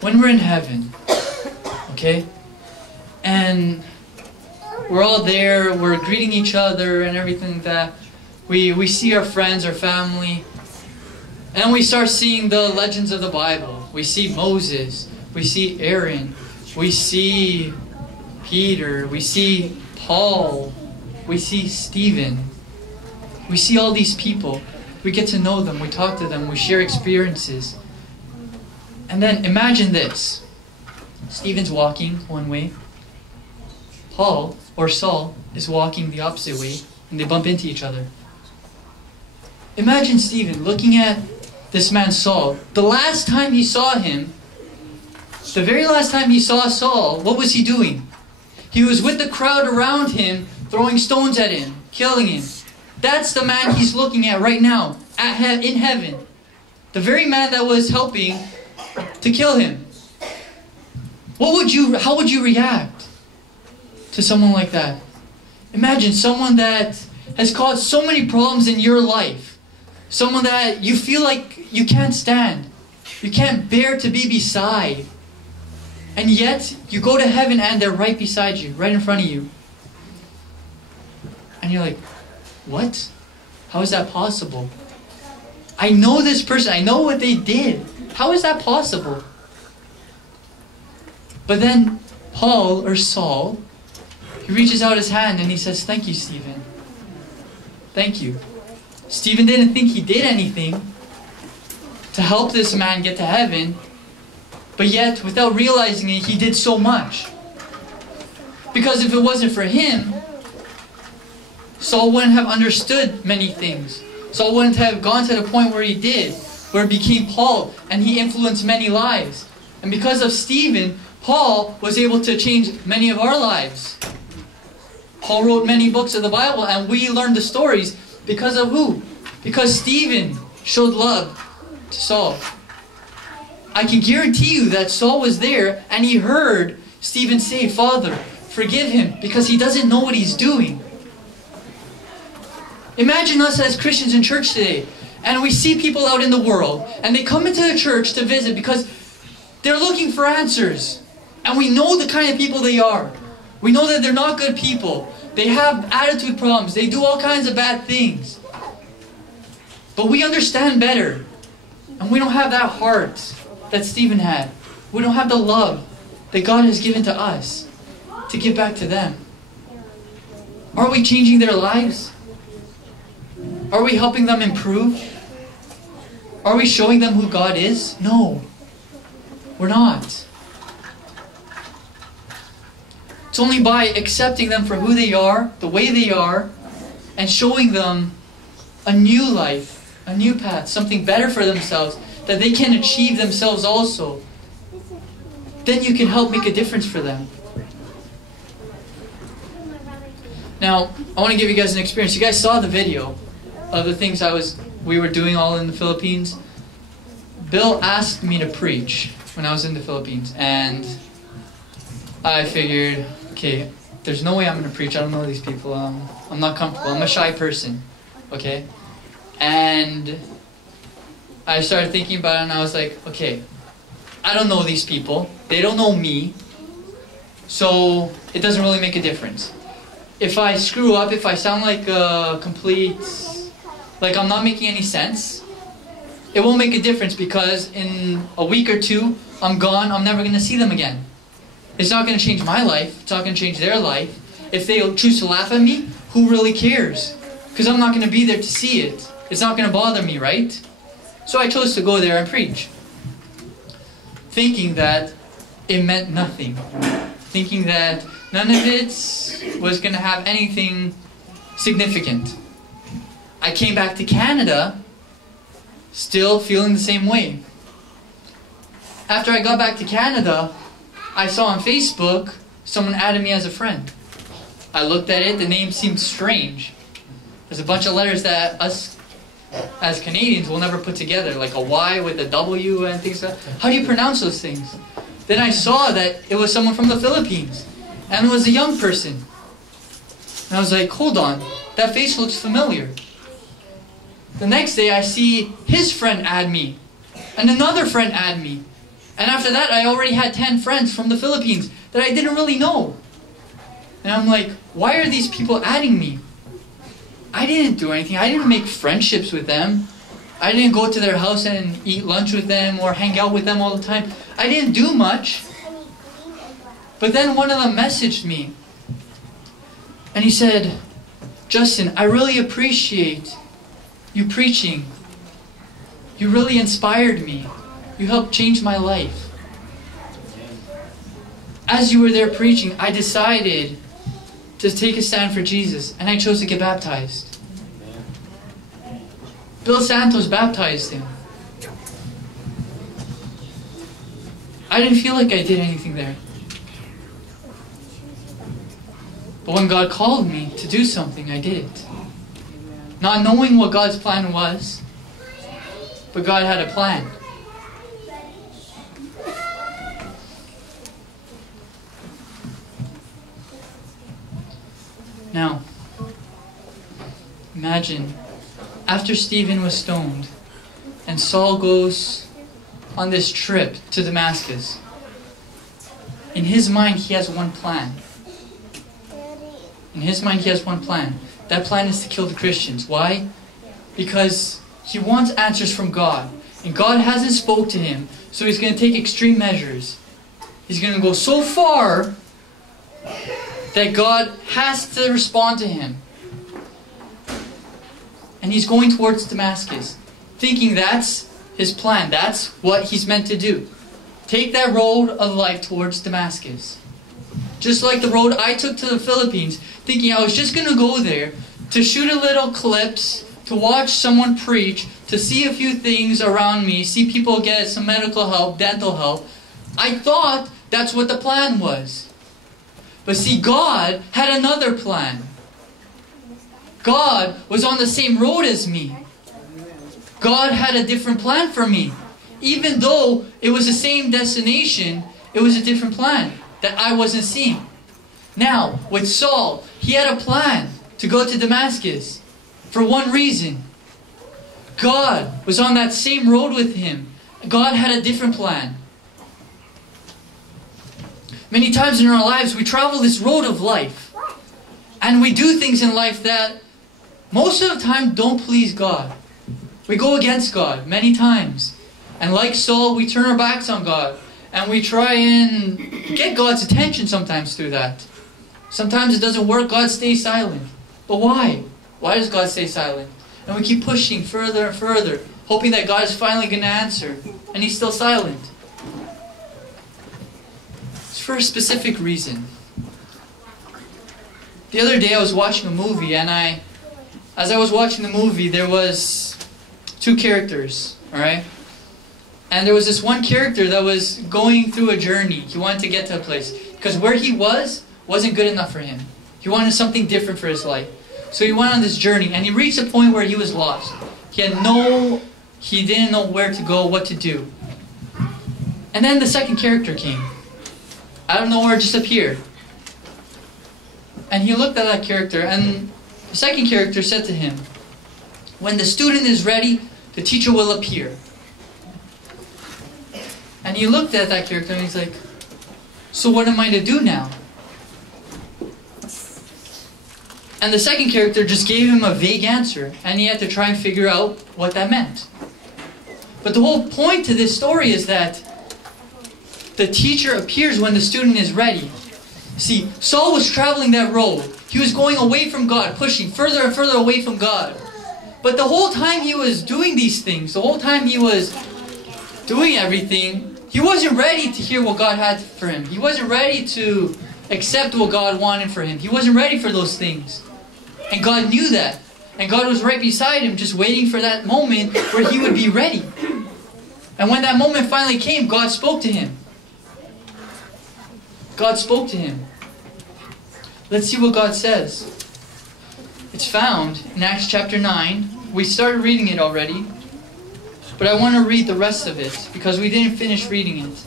when we're in heaven, okay, and we're all there, we're greeting each other and everything like that. We see our friends, our family, and we start seeing the legends of the Bible. We see Moses, we see Aaron, we see Peter, we see Paul, we see Stephen. We see all these people. We get to know them, we talk to them, we share experiences. And then imagine this. Stephen's walking one way. Paul, or Saul, is walking the opposite way, and they bump into each other. Imagine Stephen looking at this man Saul. The last time he saw him, the very last time he saw Saul, what was he doing? He was with the crowd around him, throwing stones at him, killing him. That's the man he's looking at right now, in heaven. The very man that was helping to kill him. How would you react to someone like that? Imagine someone that has caused so many problems in your life. Someone that you feel like you can't stand. You can't bear to be beside. And yet, you go to heaven and they're right beside you, right in front of you. And you're like, what? How is that possible? I know this person. I know what they did. How is that possible? But then Paul, or Saul, he reaches out his hand and he says, thank you, Stephen. Thank you. Stephen didn't think he did anything to help this man get to heaven, but yet, without realizing it, he did so much. Because if it wasn't for him, Saul wouldn't have understood many things. Saul wouldn't have gone to the point where he did, where he became Paul, and he influenced many lives. And because of Stephen, Paul was able to change many of our lives. Paul wrote many books of the Bible, and we learned the stories because of who? Because Stephen showed love to Saul. I can guarantee you that Saul was there, and he heard Stephen say, Father, forgive him, because he doesn't know what he's doing. Imagine us as Christians in church today, and we see people out in the world, and they come into the church to visit because they're looking for answers. And we know the kind of people they are. We know that they're not good people. They have attitude problems. They do all kinds of bad things. But we understand better. And we don't have that heart that Stephen had. We don't have the love that God has given to us to give back to them. Are we changing their lives? Are we helping them improve? Are we showing them who God is? No, we're not. It's only by accepting them for who they are, the way they are, and showing them a new life, a new path, something better for themselves, that they can achieve themselves also. Then you can help make a difference for them. Now, I want to give you guys an experience. You guys saw the video of the things we were doing all in the Philippines. Bill asked me to preach when I was in the Philippines, and I figured, okay, there's no way I'm going to preach. I don't know these people. I'm not comfortable. I'm a shy person, okay? And I started thinking about it, and I was like, okay, I don't know these people. They don't know me, so it doesn't really make a difference. If I screw up, if I sound like a complete, like I'm not making any sense, it won't make a difference, because in a week or two, I'm gone. I'm never going to see them again. It's not going to change my life. It's not going to change their life. If they choose to laugh at me, who really cares? Because I'm not going to be there to see it. It's not going to bother me, right? So I chose to go there and preach, thinking that it meant nothing. Thinking that none of it was going to have anything significant. I came back to Canada still feeling the same way. After I got back to Canada, I saw on Facebook someone added me as a friend. I looked at it, the name seemed strange. There's a bunch of letters that us as Canadians will never put together, like a Y with a W and things like that. How do you pronounce those things? Then I saw that it was someone from the Philippines, and it was a young person. And I was like, hold on, that face looks familiar. The next day I see his friend add me, and another friend add me. And after that, I already had 10 friends from the Philippines that I didn't really know. And I'm like, why are these people adding me? I didn't do anything. I didn't make friendships with them. I didn't go to their house and eat lunch with them or hang out with them all the time. I didn't do much. But then one of them messaged me. And he said, Justin, I really appreciate you preaching. You really inspired me. You helped change my life. As you were there preaching, I decided to take a stand for Jesus, and I chose to get baptized. Bill Santos baptized him. I didn't feel like I did anything there. But when God called me to do something, I did it. Not knowing what God's plan was, but God had a plan. Now, imagine, after Stephen was stoned, and Saul goes on this trip to Damascus, in his mind he has one plan. In his mind he has one plan. That plan is to kill the Christians. Why? Because he wants answers from God. And God hasn't spoke to him, so he's going to take extreme measures. He's going to go so far that God has to respond to him. And he's going towards Damascus, thinking that's his plan. That's what he's meant to do. Take that road of life towards Damascus. Just like the road I took to the Philippines, thinking I was just going to go there to shoot a little clips, to watch someone preach, to see a few things around me, see people get some medical help, dental help. I thought that's what the plan was. But see, God had another plan. God was on the same road as me. God had a different plan for me. Even though it was the same destination, it was a different plan that I wasn't seeing. Now, with Saul, he had a plan to go to Damascus for one reason. God was on that same road with him. God had a different plan. Many times in our lives, we travel this road of life. And we do things in life that most of the time don't please God. We go against God many times. And like Saul, we turn our backs on God. And we try and get God's attention sometimes through that. Sometimes it doesn't work, God stays silent. But why? Why does God stay silent? And we keep pushing further and further, hoping that God is finally going to answer. And He's still silent. It's for a specific reason. The other day I was watching a movie, and as I was watching the movie, there was two characters, alright? And there was this one character that was going through a journey. He wanted to get to a place. Because where he wasn't good enough for him. He wanted something different for his life. So he went on this journey, and he reached a point where he was lost. He didn't know where to go, what to do. And then the second character came. Out of nowhere, just appeared. And he looked at that character, and the second character said to him, "When the student is ready, the teacher will appear." And he looked at that character and he's like, "So what am I to do now?" And the second character just gave him a vague answer, and he had to try and figure out what that meant. But the whole point to this story is that the teacher appears when the student is ready. See, Saul was traveling that road. He was going away from God, pushing further and further away from God. But the whole time he was doing these things, the whole time he was doing everything, he wasn't ready to hear what God had for him. He wasn't ready to accept what God wanted for him. He wasn't ready for those things. And God knew that. And God was right beside him, just waiting for that moment where he would be ready. And when that moment finally came, God spoke to him. God spoke to him. Let's see what God says. It's found in Acts chapter 9. We started reading it already. But I want to read the rest of it because we didn't finish reading it.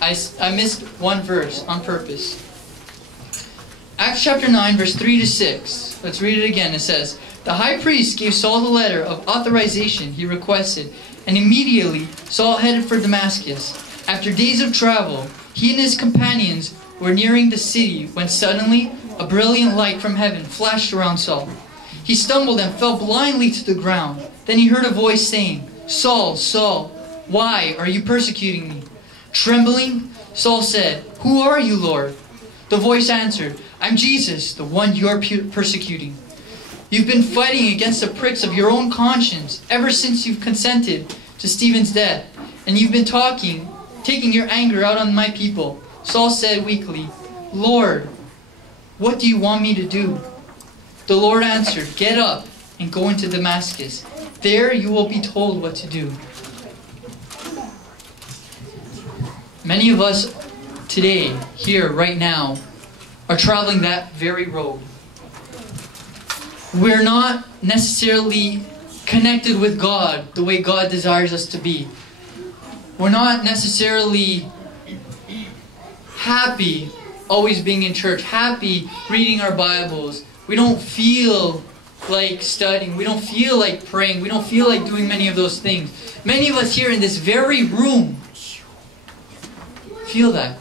I missed one verse on purpose. Acts chapter 9, verse 3 to 6. Let's read it again. It says, "The high priest gave Saul the letter of authorization he requested, and immediately Saul headed for Damascus. After days of travel, he and his companions were nearing the city when suddenly a brilliant light from heaven flashed around Saul. He stumbled and fell blindly to the ground. Then he heard a voice saying, "Saul, Saul, why are you persecuting me?" Trembling, Saul said, "Who are you, Lord?" The voice answered, "I'm Jesus, the one you are persecuting. You've been fighting against the pricks of your own conscience ever since you've consented to Stephen's death, and you've been taking your anger out on my people." Saul said weakly, "Lord, what do you want me to do?" The Lord answered, "Get up and go into Damascus. There you will be told what to do." Many of us today, here, right now, are traveling that very road. We're not necessarily connected with God the way God desires us to be. We're not necessarily happy always being in church, happy reading our Bibles. We don't feel like studying. We don't feel like praying. We don't feel like doing many of those things. Many of us here in this very room feel that.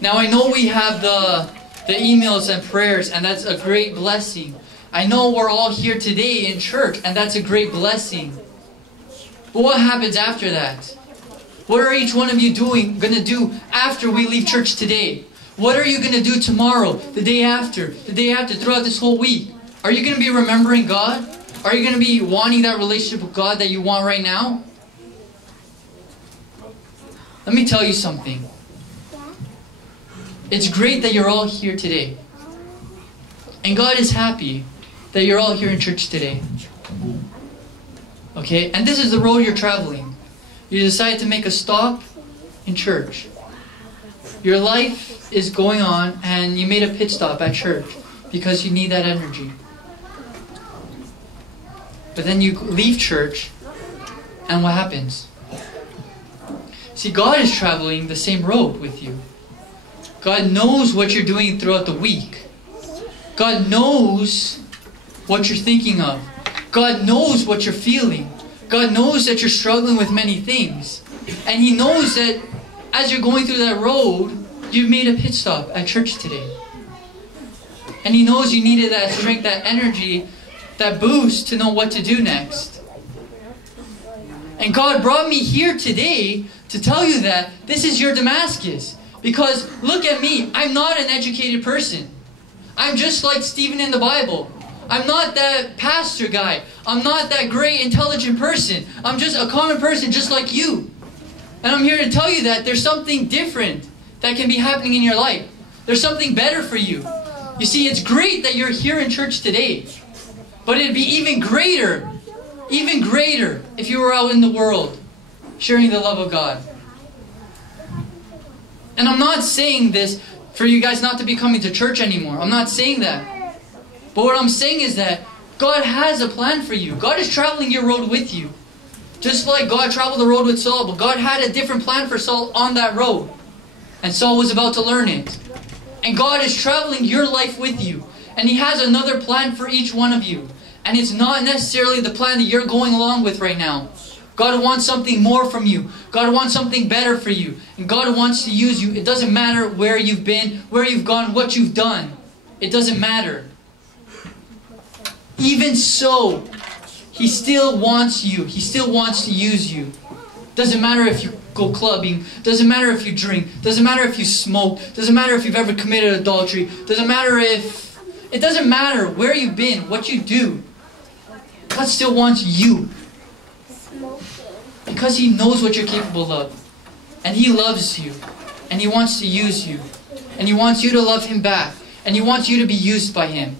Now I know we have the emails and prayers, and that's a great blessing. I know we're all here today in church, and that's a great blessing. But what happens after that? What are each one of you going to do after we leave church today? What are you going to do tomorrow, the day after, throughout this whole week? Are you going to be remembering God? Are you going to be wanting that relationship with God that you want right now? Let me tell you something. It's great that you're all here today. And God is happy that you're all here in church today. Okay? And this is the road you're traveling. You decide to make a stop in church. Your life is going on and you made a pit stop at church because you need that energy. But then you leave church and what happens? See, God is traveling the same road with you. God knows what you're doing throughout the week. God knows what you're thinking of. God knows what you're feeling. God knows that you're struggling with many things. And He knows that as you're going through that road, you've made a pit stop at church today. And He knows you needed that strength, that energy, that boost to know what to do next. And God brought me here today to tell you that this is your Damascus. Because look at me, I'm not an educated person. I'm just like Stephen in the Bible. I'm not that pastor guy. I'm not that great intelligent person. I'm just a common person just like you. And I'm here to tell you that there's something different that can be happening in your life. There's something better for you. You see, it's great that you're here in church today. But it'd be even greater if you were out in the world sharing the love of God. And I'm not saying this for you guys not to be coming to church anymore. I'm not saying that. But what I'm saying is that God has a plan for you. God is traveling your road with you. Just like God traveled the road with Saul, but God had a different plan for Saul on that road. And Saul was about to learn it. And God is traveling your life with you. And He has another plan for each one of you. And it's not necessarily the plan that you're going along with right now. God wants something more from you. God wants something better for you. And God wants to use you. It doesn't matter where you've been, where you've gone, what you've done. It doesn't matter. Even so, He still wants you. He still wants to use you. Doesn't matter if you go clubbing. Doesn't matter if you drink. Doesn't matter if you smoke. Doesn't matter if you've ever committed adultery. Doesn't matter if... It doesn't matter where you've been, what you do. God still wants you. Because He knows what you're capable of. And He loves you. And He wants to use you. And He wants you to love Him back. And He wants you to be used by Him.